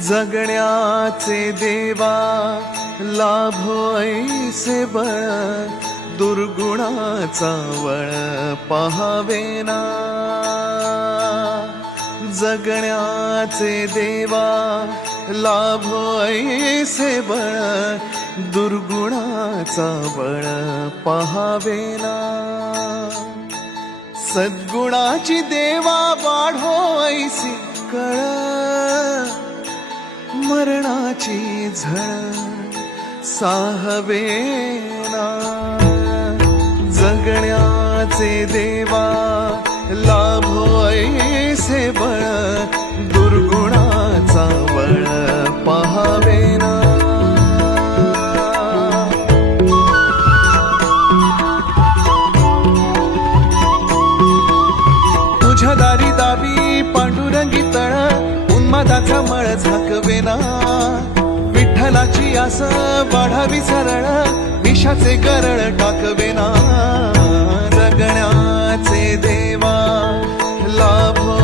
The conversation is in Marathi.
जगण्याचे देवा लाभो ऐसे बळ, दुर्गुणाचा वळ पहावेना। जगण्याचे देवा लाभो ऐसे बळ, दुर्गुणाचा बळ पहावेना। सद्गुणाची देवा वाढो ऐसी कळ, मरणाची झळ साहवेना। जगण्याचे देवा लाभो ऐसे बळ, दुर्गुणाचा बळ पहावेना। तुझ्या दारी दावी पांडुरंगी तळ, उन्मादाचा मळ झाकवेना। विठ्ठलाची आस वाढावी सरळ, विषाचे गरळ टाकवेना। जगण्याचे देवा लाभो